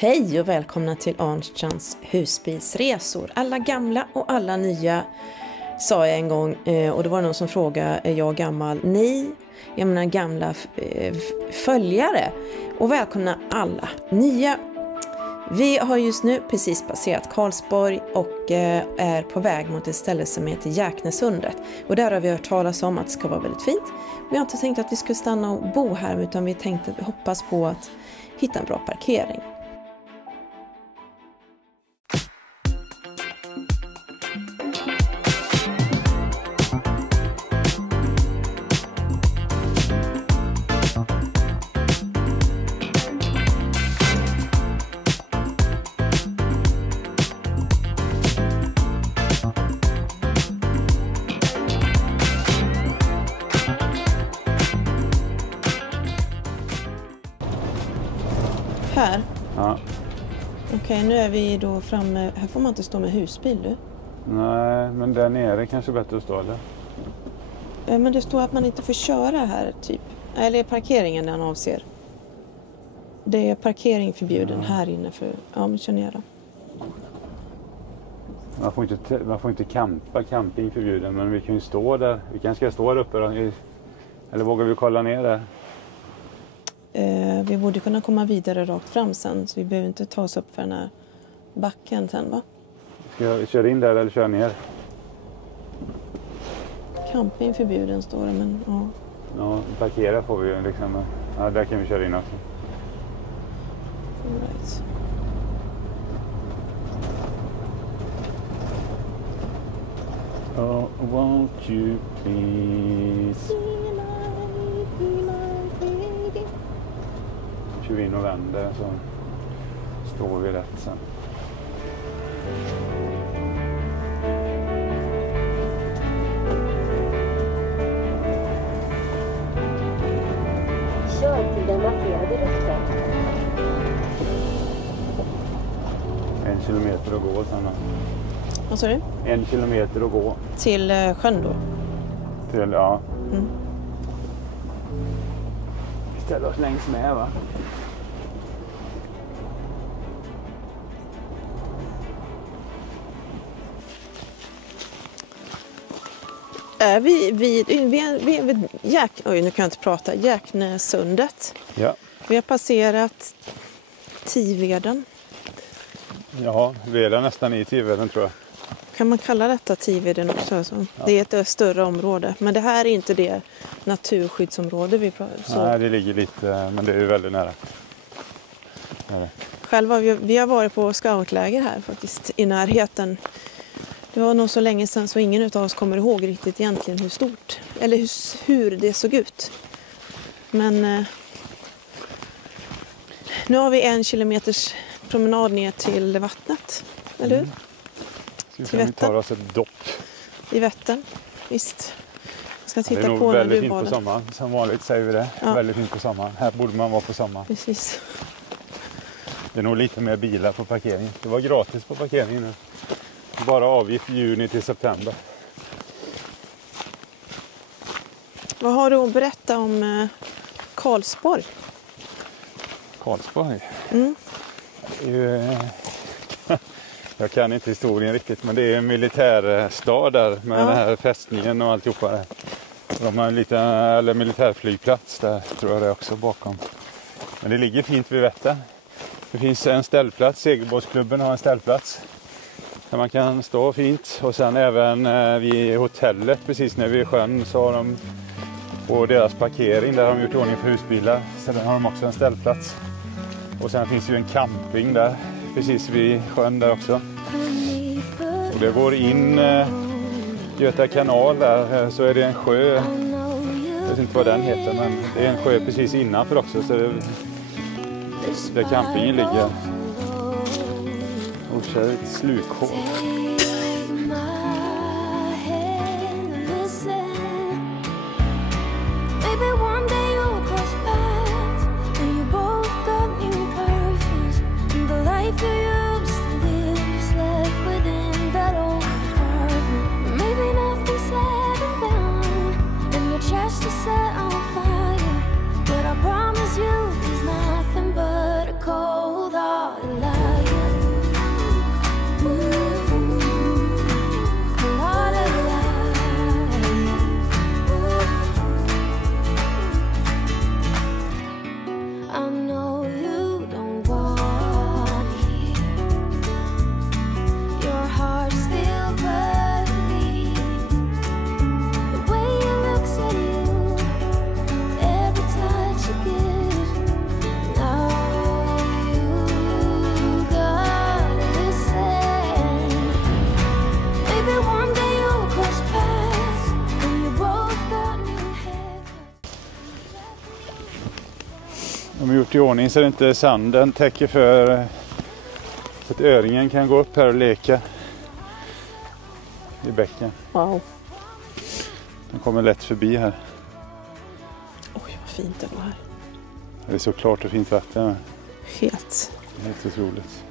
Hej och välkomna till Arnstrands husbilsresor. Alla gamla och alla nya, sa jag en gång. Och det var någon som frågade, är jag gammal? Nej, jag menar gamla följare. Och välkomna alla nya. Vi har just nu precis passerat Karlsborg och är på väg mot ett ställe som heter Jäknesundet. Och där har vi hört talas om att det ska vara väldigt fint. Vi har inte tänkt att vi ska stanna och bo här, utan vi tänkte hoppas på att hitta en bra parkering. Här? Ja. Okej, nu är vi då framme. Här får man inte stå med husbil, du. Nej, men där nere kanske bättre att stå, eller? Men det står att man inte får köra här, typ. Eller är parkeringen den avser? Det är parkering förbjuden här inne för... Ja, men kör ner då. Man får inte campa, camping förbjuden, men vi kan ju stå där. Vi kanske ska stå där uppe då. Eller vågar vi kolla ner där? Vi borde kunna komma vidare rakt fram sen, så vi behöver inte ta oss upp för den här backen sen, va? Ska jag köra in där eller köra ner? Camping förbjuden står det, men ja. Ja, parkera får vi ju liksom. Ja, där kan vi köra in också. All right. Oh, won't you please? Kör vi in och vänder så står vi rätt sen. Kör till den markerade rutan. 1 kilometer att gå sen då. Vad sa du? 1 kilometer att gå. Till sjön då? Till, ja. Mm. Vi ställer oss längs med, va? Vi är vid nu kan jag inte prata. Jäknesundet. Ja. Vi har passerat Tiveden. Ja, vi är nästan i Tiveden, tror jag. Kan man kalla detta Tiveden också? Alltså? Ja. Det är ett större område. Men det här är inte det naturskyddsområde vi pratar om. Nej, det ligger lite, men det är ju väldigt nära. Själva, vi har varit på scoutläger här faktiskt, i närheten. Det var nog så länge sedan så ingen av oss kommer ihåg riktigt egentligen hur stort, eller hur det såg ut. Men nu har vi 1 kilometers promenad ner till vattnet, eller hur? Ska vi ta oss ett dopp? I Vättern, visst. Jag ska titta det är nog på väldigt fint på sommaren, som vanligt säger vi det. Ja. Väldigt fint på sommaren. Här borde man vara på sommaren. Precis. Det är nog lite mer bilar på parkeringen. Det var gratis på parkeringen nu. Bara avgift juni till september. Vad har du att berätta om Karlsborg? Karlsborg? Mm. Jag kan inte historien riktigt, men det är en militärstad där med den här fästningen och alltihopa där. De har en liten militärflygplats där, tror jag det är också bakom. Men det ligger fint vid Vättern. Det finns en ställplats, segelbåtsklubben har en ställplats. Där man kan stå fint. Och sen även vid hotellet precis när vi är i sjön så har de på deras parkering, där har de gjort ordning för husbilar. Så där har de också en ställplats. Och sen finns ju en camping där precis vid sjön där också. Och det går in Göta kanal där, så är det en sjö. Jag vet inte vad den heter, men det är en sjö precis innanför också. Så det, där campingen ligger. Och så är det ett slukhål. Set on fire, but I promise you there's nothing but a cold heart. De har gjort i ordning så att inte sanden täcker för så att öringen kan gå upp här och leka i bäcken. Wow. De kommer lätt förbi här. Oj, vad fint det var här. Det är så klart och fint vatten. Helt. Helt otroligt.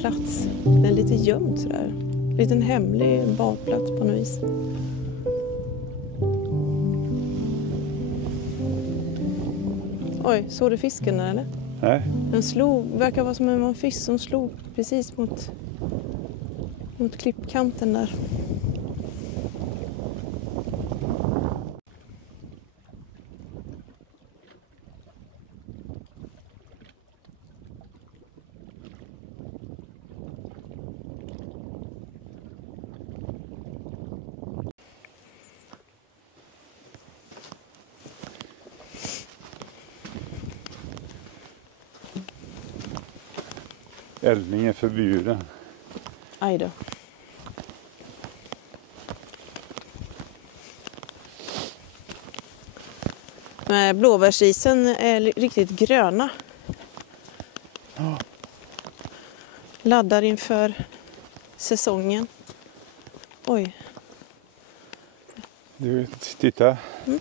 Plats. Den är lite gömd sådär. En liten hemlig badplats på något vis. Oj, såg du fisken där eller? Nej. Den slog, verkar vara som en fisk som slog precis mot klippkanten där. Eldning är förbjuden. Aj då. Blåbärsisen är riktigt gröna. Ja. Laddar inför säsongen. Oj. Du, titta. Mm.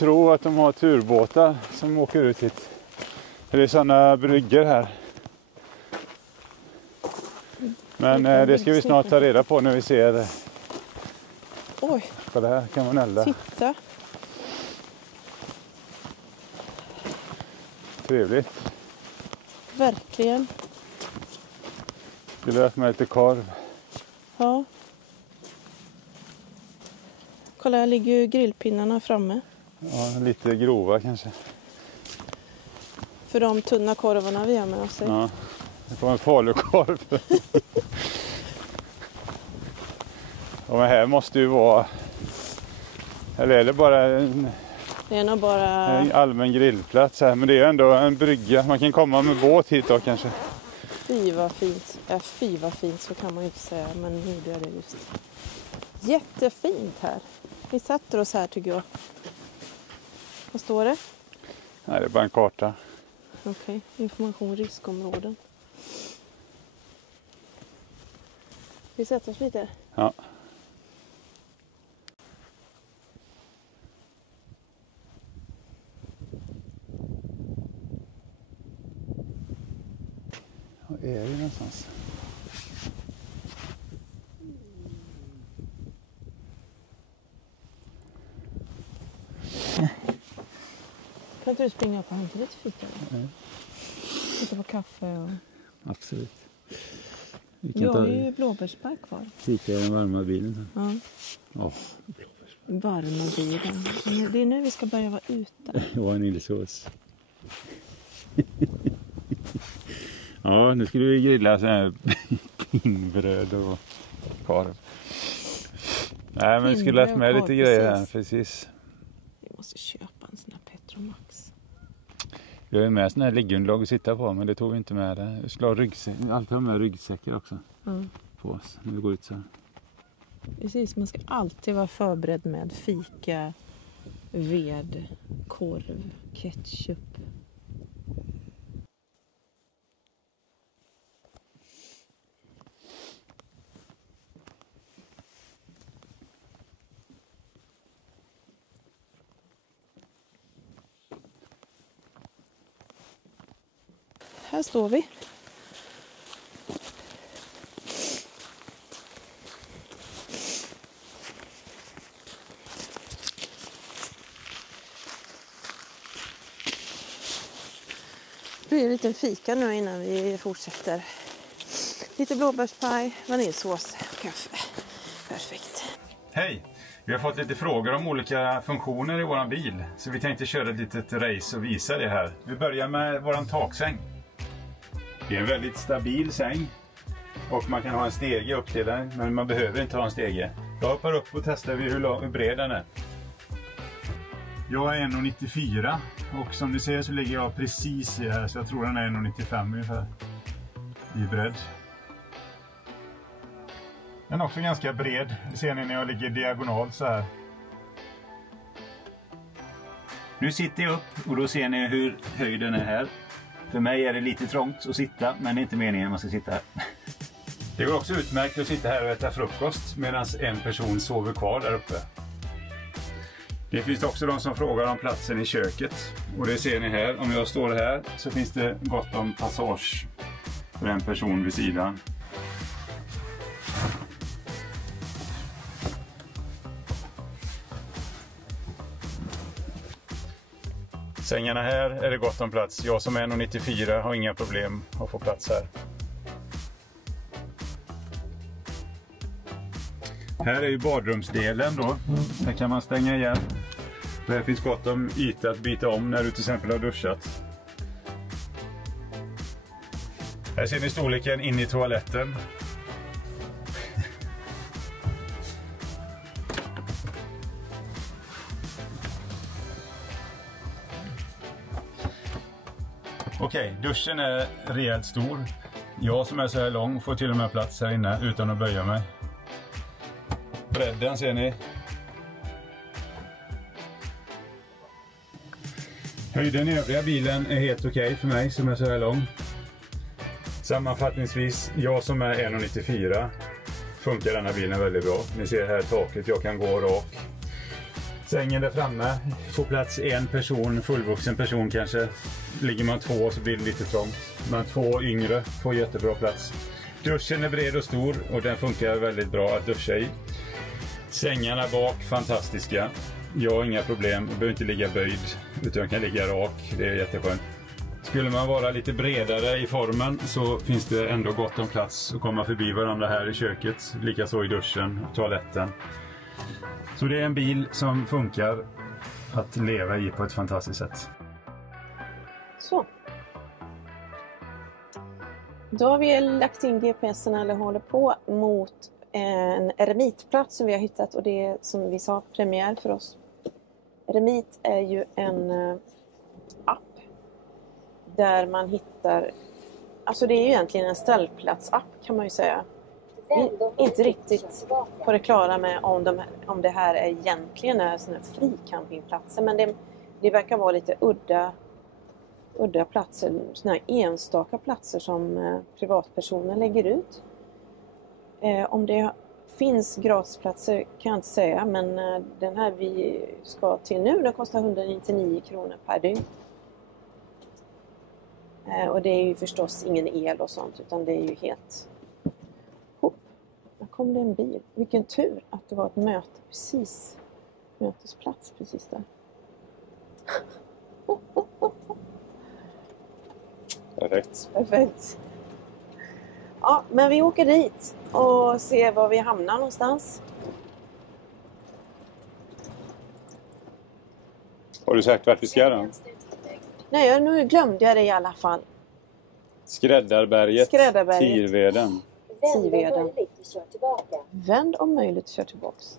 Jag tror att de har turbåtar som åker ut hit. Det är sådana brygger här. Men det ska vi snart ta reda på när vi ser. Oj. På det här kan man elda. Titta. Trevligt. Verkligen. Skulle ha med lite korv. Ja. Kolla, här ligger ju grillpinnarna framme. Ja, lite grova kanske. För de tunna korvarna vi har med oss. Ja, det var en falukorv. Ja, men här måste ju vara. Eller är det bara Det är nog bara en allmän grillplats här. Men det är ändå en brygga. Man kan komma med båt hit då kanske. Fy vad fint. Ja, fy vad fint, så kan man ju inte säga. Men nu gjorde jag det just. Jättefint här. Vi sätter oss här tycker jag. Vad står det? Nej, det är bara en karta. Okej, information, riskområden. Vi sätter oss lite. Ja. Var är vi någonstans? Kan inte du springa upp och hämta lite fika? Nej. Lite på kaffe och... Absolut. Jag har ju blåbärsbär kvar. Fika i den varma bilen. Ja. Ja, Varma bilen. Det är nu vi ska börja vara ute. och vaniljsås. Ja, nu ska vi grilla så här pinnbröd och korv. Nej, men vi skulle lärt med lite grejer här, precis. Vi måste köpa en sån här Petromax. Vi har ju med sån här liggunderlag att sitta på, men det tog vi inte med det. Vi skulle ha alltid ha med ryggsäckar också på oss när vi går ut så här. Precis, man ska alltid vara förberedd med fika, ved, korv, ketchup. Här står vi. Det blir en liten fika nu innan vi fortsätter. Lite blåbärspaj, vaniljsås och kaffe. Perfekt. Hej! Vi har fått lite frågor om olika funktioner i våran bil. Så vi tänkte köra ett litet race och visa det här. Vi börjar med våran taksäng. Det är en väldigt stabil säng. Och man kan ha en stege upp till den, men man behöver inte ha en stege. Jag hoppar upp och testar hur bred den är. Jag är 1,94 och som ni ser så ligger jag precis i här, så jag tror den är 1,95 ungefär i bredd. Den är också ganska bred, det ser ni när jag ligger diagonalt så här. Nu sitter jag upp och då ser ni hur höjden är här. För mig är det lite trångt att sitta, men det är inte meningen att man ska sitta här. Det går också utmärkt att sitta här och äta frukost medan en person sover kvar där uppe. Det finns också de som frågar om platsen i köket. Och det ser ni här. Om jag står här så finns det gott om passage för en person vid sidan. Sängarna här är det gott om plats. Jag som är 1,94 har inga problem att få plats här. Här är ju badrumsdelen då. Här kan man stänga igen. Här finns gott om yta att byta om när du till exempel har duschat. Här ser ni storleken in i toaletten. Okej, duschen är rejält stor. Jag som är så här lång får till och med plats här inne utan att böja mig. Bredden ser ni. Höjden i övriga bilen är helt okej för mig som är så här lång. Sammanfattningsvis, jag som är 1,94 funkar denna bilen väldigt bra. Ni ser här taket, jag kan gå rak. Sängen där framme får plats en person, fullvuxen person kanske. Ligger man två så blir det lite trångt. Men två yngre får jättebra plats. Duschen är bred och stor och den funkar väldigt bra att duscha i. Sängarna bak, fantastiska. Jag har inga problem, jag behöver inte ligga böjd utan jag kan ligga rak, det är jätteskönt. Skulle man vara lite bredare i formen så finns det ändå gott om plats att komma förbi varandra här i köket. Likaså i duschen och toaletten. Så det är en bil som funkar att leva i på ett fantastiskt sätt. Så. Då har vi lagt in GPSen eller håller på mot en eremitplats som vi har hittat och det är som vi sa premiär för oss. Eremit är ju en app där man hittar Alltså det är ju egentligen en ställplats-app kan man ju säga. Vi är inte riktigt på det klara med om det här egentligen är såna här fricampingplatser. Men det verkar vara lite udda platser, såna här enstaka platser som privatpersoner lägger ut. Om det finns gratisplatser kan jag inte säga, men den här vi ska till nu, den kostar 199 kronor per dygn. Och det är ju förstås ingen el och sånt, utan det är ju helt... Där kom det en bil. Vilken tur att det var ett mötesplats precis där. Perfekt. Ja, men vi åker dit och ser var vi hamnar någonstans. Har du sagt vart vi ska då? Nej, nu glömde jag det i alla fall. Skräddarberget. Tiveden. Vänd om möjligt och kör tillbaks.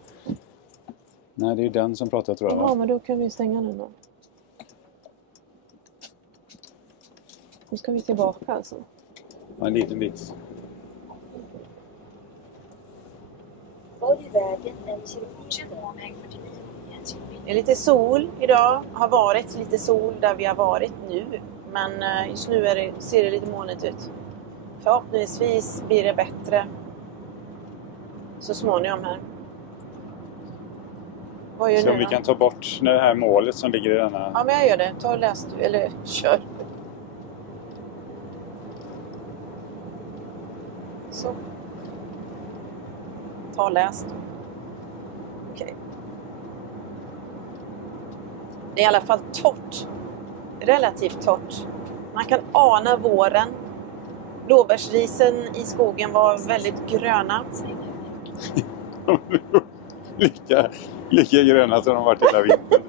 Nej, det är den som pratar tror jag. Ja, men då kan vi stänga den då. Nu ska vi tillbaka alltså. Ja, en liten bit. Följ vägen en kilometer. Det är lite sol idag. Har varit lite sol där vi har varit nu. Men just nu ser det lite molnigt ut. Förhoppningsvis blir det bättre så småningom här. Vad gör Så ni vi då? kan ta bort det här målet som ligger i denna... Ja, men jag gör det. Ta och läs du. Eller kör. Så. Ta och läs du. Okej. Det är i alla fall torrt. Relativt torrt. Man kan ana våren. Blåbärsrisen i skogen var väldigt gröna. lika gröna som de varit hela vintern.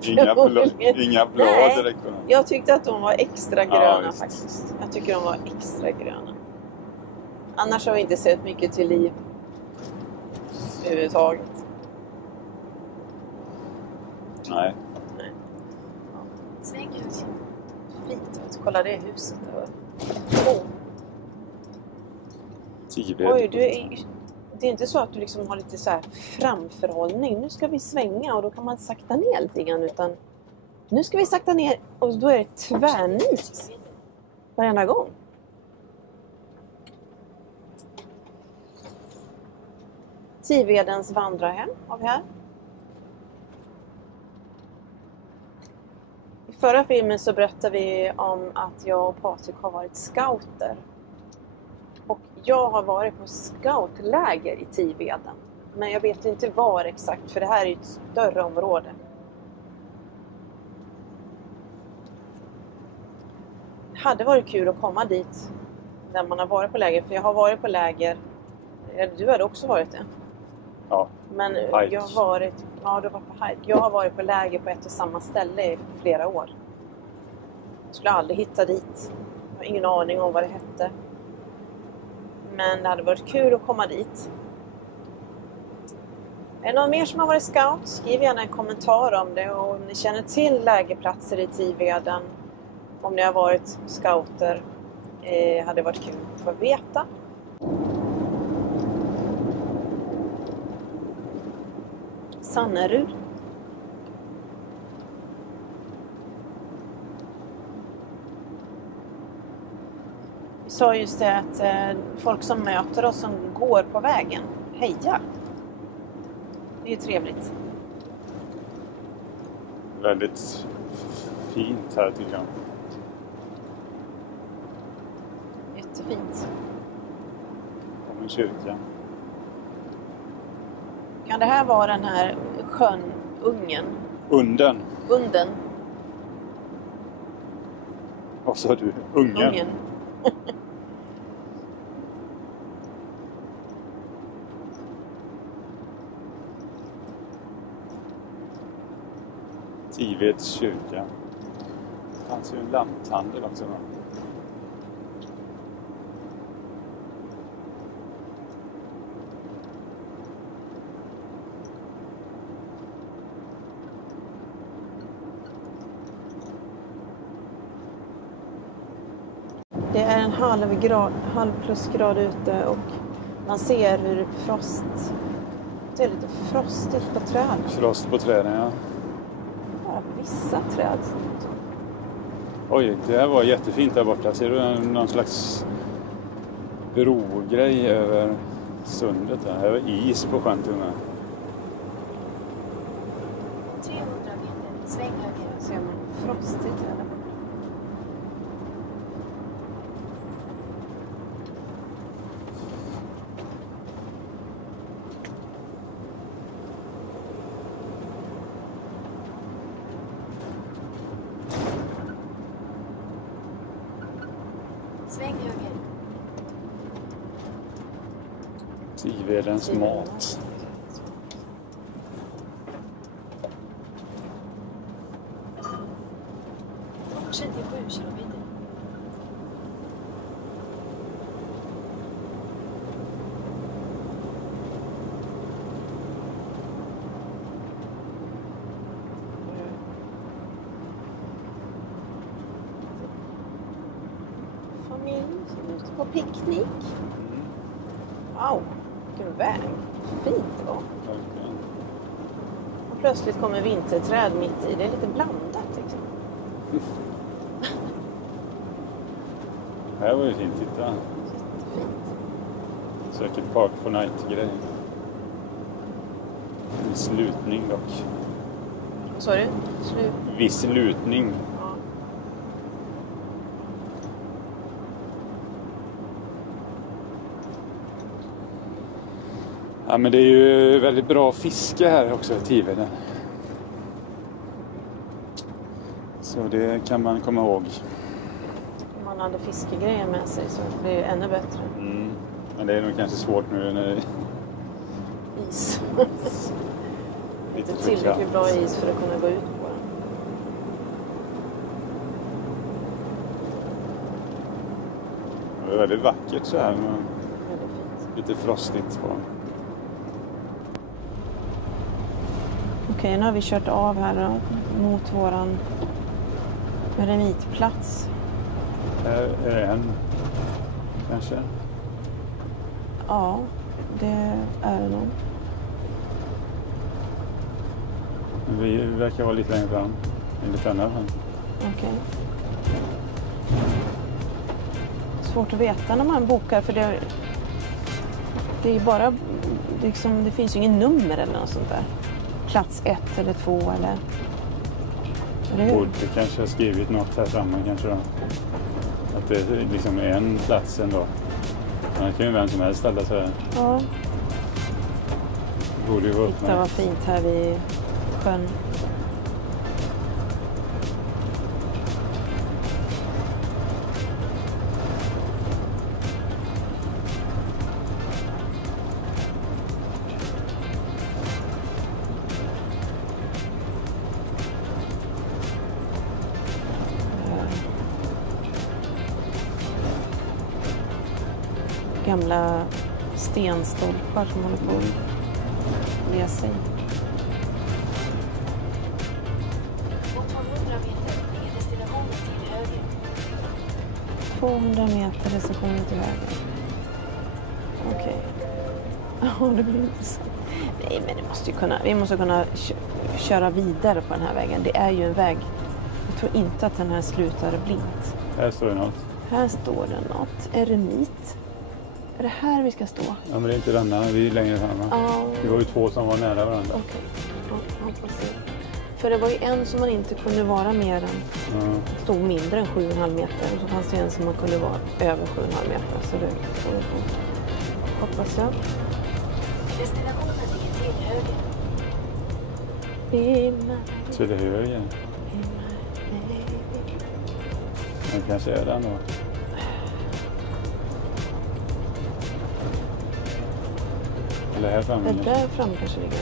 Inga blad Nej, direkt. jag tyckte att de var extra gröna just. faktiskt. Jag tycker de var extra gröna. Annars har vi inte sett mycket till liv överhuvudtaget. Nej. Sväng ut. Fint. Kolla det huset där. Tived. Oj, det är inte så att du liksom har lite så här framförhållning. Nu ska vi svänga och då kan man sakta ner lite grann, utan nu ska vi sakta ner och då är det tvärnit varenda gång. Tivedens vandrarhem har vi här. I förra filmen så berättade vi om att jag och Patrik har varit scouter. Och jag har varit på scoutläger i Tiveden. Men jag vet inte var exakt, för det här är ett större område. Det hade varit kul att komma dit när man har varit på läger. För jag har varit på läger. Du hade också varit det. Ja. Men jag har varit, ja, du var på hike. Jag har varit på läger på ett och samma ställe i flera år. Jag skulle aldrig hitta dit. Jag har ingen aning om vad det hette. Men det hade varit kul att komma dit. Är det någon mer som har varit scout? Skriv gärna en kommentar om det. Och om ni känner till lägerplatser i Tiveden, om ni har varit scouter, hade varit kul att få veta. Sannerud. Vi sa just det att folk som möter oss som går på vägen hejar. Det är ju trevligt. Väldigt fint här tycker jag. Jättefint. Om en kyrka. Kan det här vara den här sjön Ungen? Unden. Unden. Vad sa du? Ungen. Tiveds kyrka. Det fanns ju en lanthandel också. Det är en halv plusgrad ute och man ser hur det är lite frostigt på träd. Frost på träden, ja. Bara på vissa träd. Oj, det här var jättefint där borta. Ser du någon slags brogrej över sundet där? Här var is på sjön till och med. 300 meter, sväng höger. Ser man frostigt där borta. Sväng höger. Tivedens mat. Fortsätt i 7 kilometer. Familj som är ute på picknick. Wow, vilken väg. Fint det var. Verkligen. Och plötsligt kommer vinterträd mitt i. Det är lite blandat liksom. Här var ju fint, titta. Jättefint. Säkert Park for Night-grej. Viss lutning dock. Vad sa du? Viss lutning. Ja. Ja, men det är ju väldigt bra fiske här också i Tiveden. Så det kan man komma ihåg. Om man hade fiskegrejer med sig så blir det ännu bättre. Men det är nog kanske svårt nu när det är Is. lite Inte tillräckligt bra is för att kunna gå ut på den. Det är väldigt vackert så här med Väldigt fint. lite frostigt på. Okej, nu har vi kört av här då, mot våran eremitplats. Här är det en kanske. Ja, det är det nog. Vi verkar vara lite längre fram. Lite annat. Okej. Svårt att veta när man bokar för det är ju bara liksom, det finns ju ingen nummer eller något sånt där. Plats 1 eller 2 eller Borde kanske ha skrivit något här framme kanske då. Att det liksom är en plats ändå. Man kan ju vem som helst ställa sig. Ja, Borde ju vara titta vad uppmärkt. fint här vid sjön. Gamla stenstolpar som håller på att ge sig. På 200 meter, ligger destinationen till höger. 200 meter recensionen till höger. Okej. Ja, det blir intressant. Nej, men vi måste kunna köra vidare på den här vägen. Det är ju en väg. Jag tror inte att den här slutar blint. Här står det något. Här står det något. Eremit. Är det här vi ska stå? Ja, men det är inte denna. Vi är längre fram. Va? Ja. Det var ju två som var nära varandra. Okej. Ja, hoppas det. För det var ju en som man inte kunde vara mer än, stod mindre än 7,5 meter. Och så fanns det en som man kunde vara över 7,5 meter. Så det hoppas jag. Destinationen ligger till höger. Till höger. Den kanske är den då. Eller här framme. Där fram kanske ligger.